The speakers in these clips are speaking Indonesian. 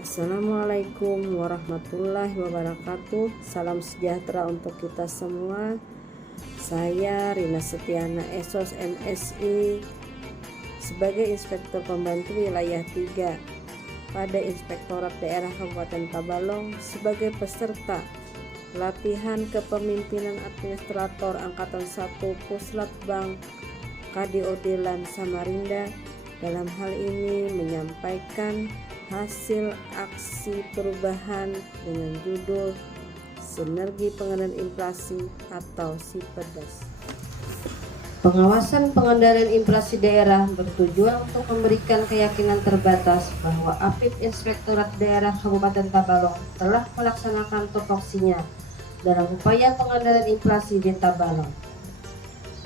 Assalamualaikum warahmatullahi wabarakatuh. Salam sejahtera untuk kita semua. Saya Rina Setiana Esos MSI sebagai Inspektur Pembantu Wilayah 3 pada Inspektorat Daerah Kabupaten Tabalong sebagai peserta latihan kepemimpinan Administrator Angkatan 1 Puslat Bank KDOD LAN Samarinda. Dalam hal ini menyampaikan hasil aksi perubahan dengan judul Sinergi Pengendalian Inflasi atau SIPEDAS. Pengawasan pengendalian inflasi daerah bertujuan untuk memberikan keyakinan terbatas bahwa APIP Inspektorat Daerah Kabupaten Tabalong telah melaksanakan tupoksinya dalam upaya pengendalian inflasi di Tabalong.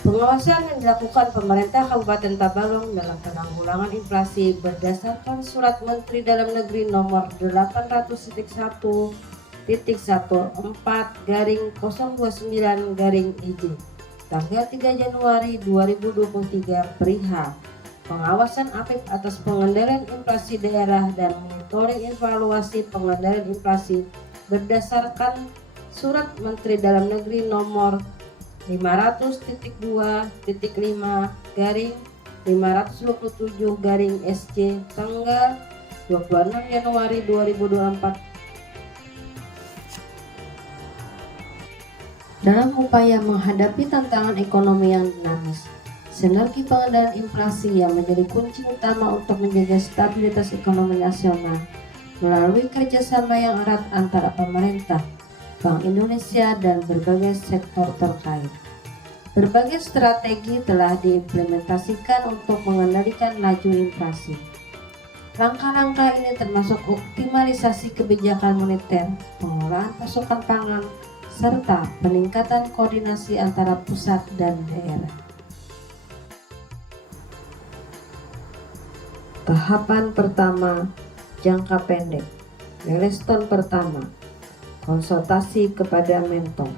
Pengawasan yang dilakukan pemerintah Kabupaten Tabalong dalam penanggulangan inflasi berdasarkan Surat Menteri Dalam Negeri Nomor 800.14/029/IJ tanggal 3 Januari 2023 perihal pengawasan APIP atas pengendalian inflasi daerah dan monitoring evaluasi pengendalian inflasi berdasarkan Surat Menteri Dalam Negeri Nomor 500.2/527/SC tanggal 26 Januari 2024 dalam upaya menghadapi tantangan ekonomi yang dinamis. Sinergi pengendalian inflasi yang menjadi kunci utama untuk menjaga stabilitas ekonomi nasional melalui kerjasama yang erat antara pemerintah, Bank Indonesia, dan berbagai sektor terkait. Berbagai strategi telah diimplementasikan untuk mengendalikan laju inflasi. Langkah-langkah ini termasuk optimalisasi kebijakan moneter, pengelolaan pasokan pangan, serta peningkatan koordinasi antara pusat dan daerah. Tahapan pertama, jangka pendek. Milestone pertama, konsultasi kepada Mentom.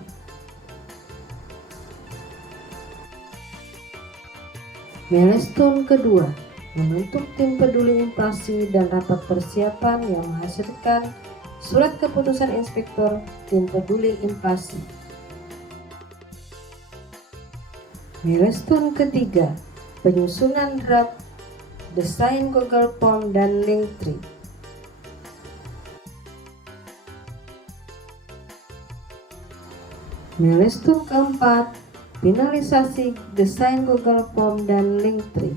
Milestone kedua, membentuk tim peduli inflasi dan rapat persiapan yang menghasilkan surat keputusan Inspektur Tim Peduli Inflasi. Milestone ketiga, penyusunan draft desain Google Form dan Linktree. Milestone keempat, finalisasi desain Google Form dan Linktree.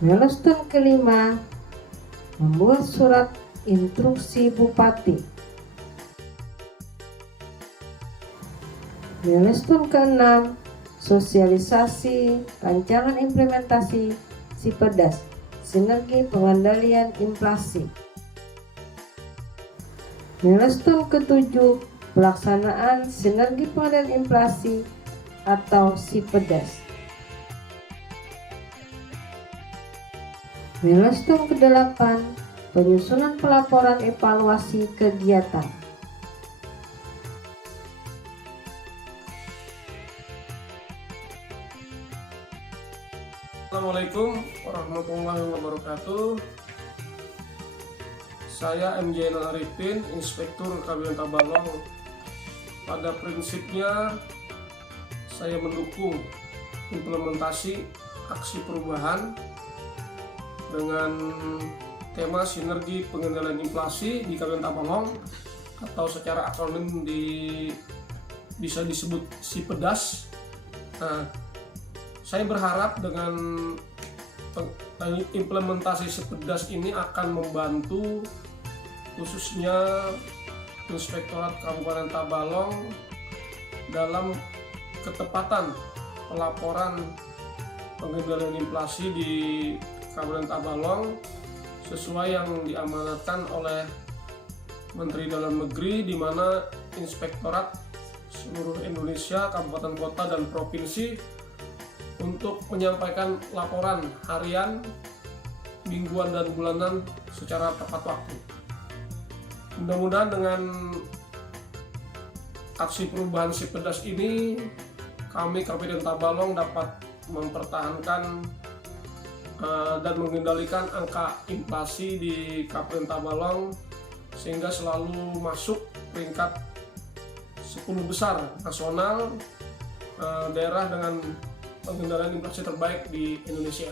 Milestone kelima, membuat surat instruksi Bupati. Milestone keenam, sosialisasi rancangan implementasi SIPEDAS, Sinergi Pengendalian Inflasi. Milestone ketujuh, pelaksanaan Sinergi Pengendalian Inflasi atau SIPEDAS. Milestone kedelapan, penyusunan pelaporan evaluasi kegiatan. Assalamualaikum warahmatullahi wabarakatuh. Saya M. Jainal Arifin, Inspektur Kabupaten Tabalong. Pada prinsipnya saya mendukung implementasi aksi perubahan dengan tema sinergi pengendalian inflasi di Kabupaten Tabalong atau secara akronim bisa disebut SIPEDAS. Saya berharap dengan implementasi SIPEDAS ini akan membantu khususnya Inspektorat Kabupaten Tabalong dalam ketepatan pelaporan pengendalian inflasi di Kabupaten Tabalong sesuai yang diamanatkan oleh Menteri Dalam Negeri, di mana Inspektorat seluruh Indonesia, kabupaten, kota, dan provinsi untuk menyampaikan laporan harian, mingguan, dan bulanan secara tepat waktu. Mudah-mudahan dengan aksi perubahan SIPEDAS ini kami Kabupaten Tabalong dapat mempertahankan dan mengendalikan angka inflasi di Kabupaten Tabalong sehingga selalu masuk peringkat 10 besar nasional daerah dengan pengendalian inflasi terbaik di Indonesia.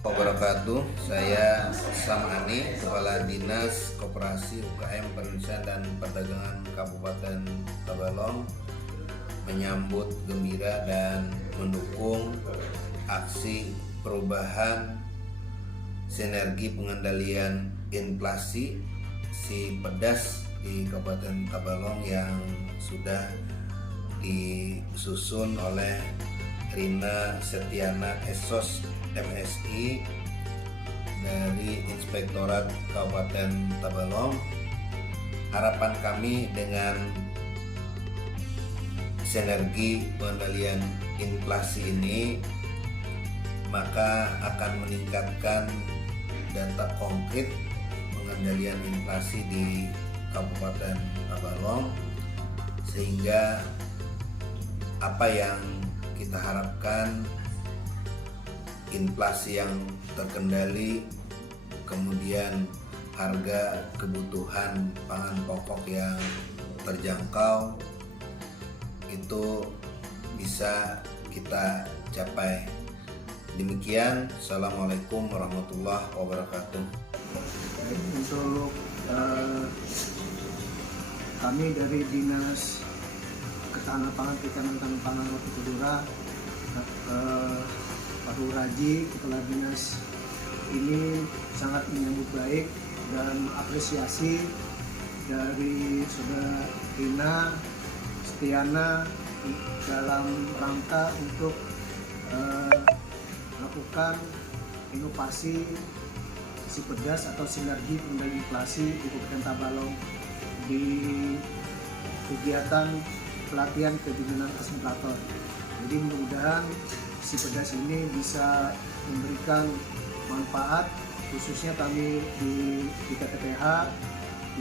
Wabarakatuh. Saya Samani, Kepala Dinas Koperasi UKM Perindustrian dan Perdagangan Kabupaten Tabalong, menyambut gembira dan mendukung aksi perubahan sinergi pengendalian inflasi si pedas di Kabupaten Tabalong yang sudah disusun oleh Rina Setiana Esos MSI dari Inspektorat Kabupaten Tabalong. Harapan kami dengan sinergi pengendalian inflasi ini maka akan meningkatkan data konkret pengendalian inflasi di Kabupaten Tabalong, sehingga apa yang kita harapkan, inflasi yang terkendali, kemudian harga kebutuhan pangan pokok yang terjangkau, itu bisa kita capai. Demikian, Assalamualaikum warahmatullahi wabarakatuh. Untuk kami dari Dinas Ketahanan Pangan, Perikanan dan Pangan Hortikultura, Pak Raji, Kepala Dinas ini sangat menyambut baik dan apresiasi dari Saudara Rina Setiana dalam rangka untuk melakukan inovasi si pedas atau sinergi pengendalian inflasi di Kabupaten Tabalong di kegiatan pelatihan kepemimpinan fasilitator. Jadi mudah-mudahan si pedas ini bisa memberikan manfaat, khususnya kami di KTPH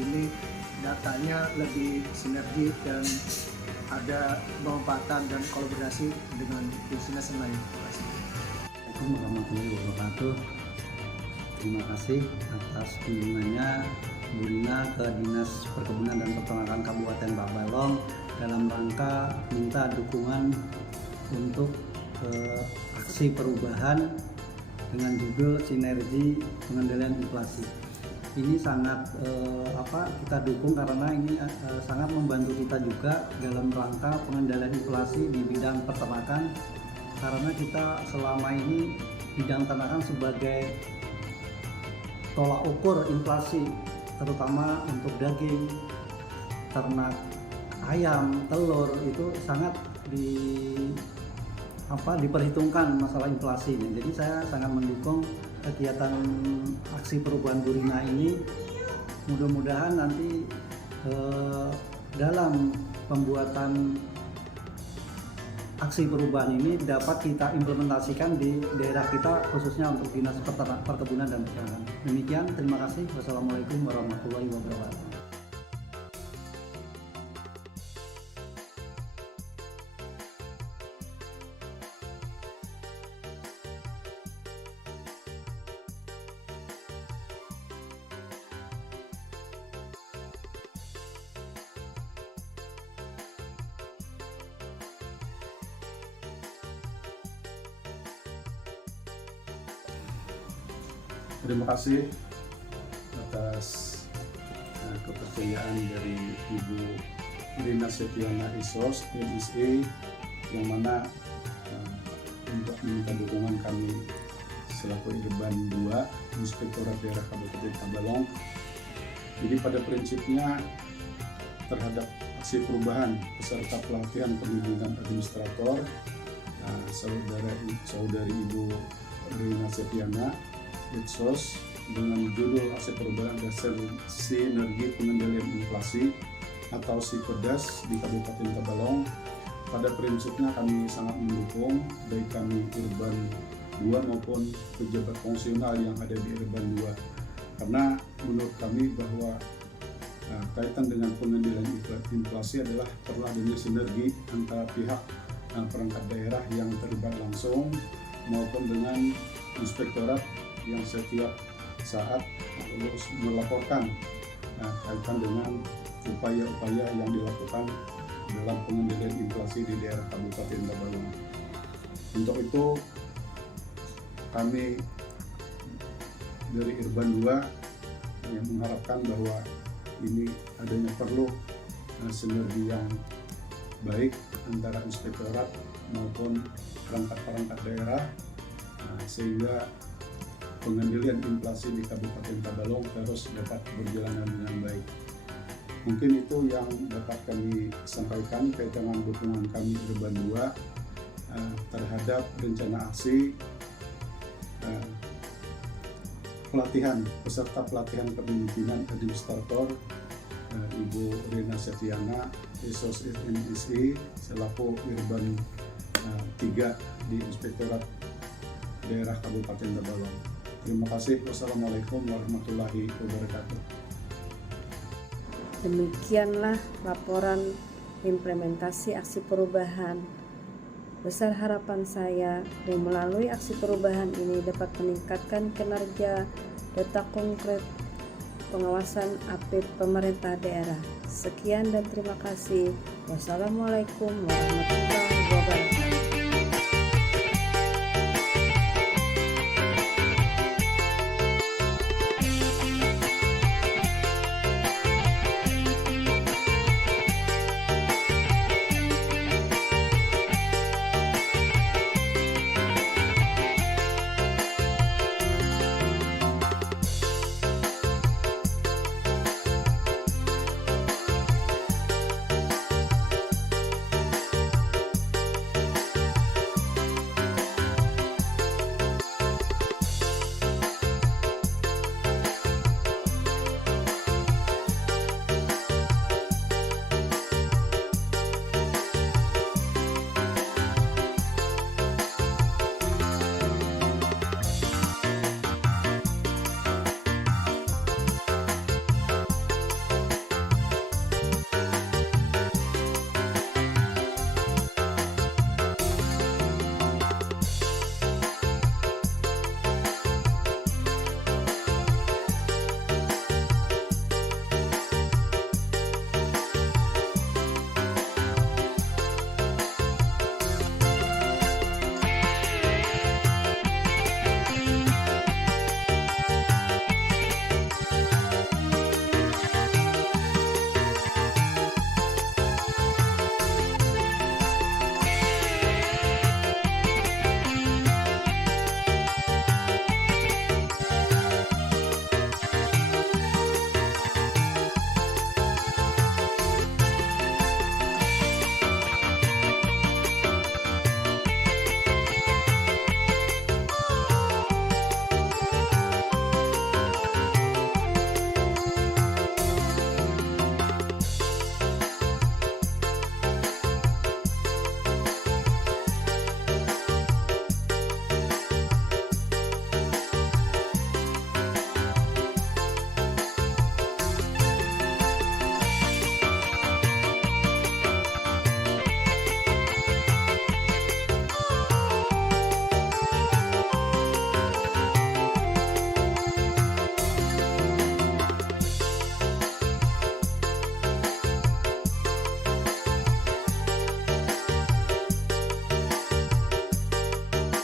ini datanya lebih sinergi dan ada pemanfaatan dan kolaborasi dengan bisnis lain. Terima kasih. Assalamualaikum warahmatullahi wabarakatuh. Terima kasih atas kunjungannya Bu Rina ke Dinas Perkebunan dan Peternakan Kabupaten Tabalong dalam rangka minta dukungan untuk aksi perubahan dengan judul Sinergi Pengendalian Inflasi. Ini sangat kita dukung karena ini sangat membantu kita juga dalam rangka pengendalian inflasi di bidang peternakan, karena kita selama ini bidang peternakan sebagai tolak ukur inflasi, terutama untuk daging, ternak ayam, telur, itu sangat diperhitungkan masalah inflasinya. Jadi saya sangat mendukung kegiatan aksi perubahan Bu Rina ini. Mudah-mudahan nanti dalam pembuatan aksi perubahan ini dapat kita implementasikan di daerah kita, khususnya untuk Dinas Perkebunan dan Perikanan. Demikian, terima kasih. Wassalamualaikum warahmatullahi wabarakatuh. Terima kasih atas kepercayaan dari Ibu Rina Setiana Esos MSI, yang mana untuk meminta dukungan kami selaku Irban 2 Inspektorat Daerah Kabupaten Tabalong. Jadi pada prinsipnya terhadap aksi perubahan peserta pelatihan pembimbingan administrator saudari Ibu Rina Setiana Esos dengan judul aksi perubahan dasar sinergi pengendalian inflasi atau si pedas di Kabupaten Tabalong. Pada prinsipnya kami sangat mendukung, baik kami Irban 2 maupun pejabat fungsional yang ada di Irban 2, karena menurut kami bahwa kaitan dengan pengendalian inflasi adalah perlu adanya sinergi antara pihak perangkat daerah yang terlibat langsung maupun dengan inspektorat yang setiap saat harus melaporkan kaitan dengan upaya-upaya yang dilakukan dalam pengendalian inflasi di daerah Kabupaten Tabalong. Untuk itu kami dari Irban 2 yang mengharapkan bahwa ini adanya perlu sinergi yang baik antara inspektorat maupun perangkat-perangkat daerah sehingga pengendalian inflasi di Kabupaten Tabalong terus dapat berjalan dengan baik. Mungkin itu yang dapat kami sampaikan kaitan dengan dukungan kami Irban 2 terhadap rencana aksi pelatihan peserta pelatihan kepemimpinan administrator Ibu Rina Setiana, Esos MSI selaku Irban 3 di Inspektorat Daerah Kabupaten Tabalong. Terima kasih. Wassalamualaikum warahmatullahi wabarakatuh. Demikianlah laporan implementasi aksi perubahan. Besar harapan saya bahwa melalui aksi perubahan ini dapat meningkatkan kinerja data konkret pengawasan APIP pemerintah daerah. Sekian dan terima kasih. Wassalamualaikum warahmatullahi wabarakatuh.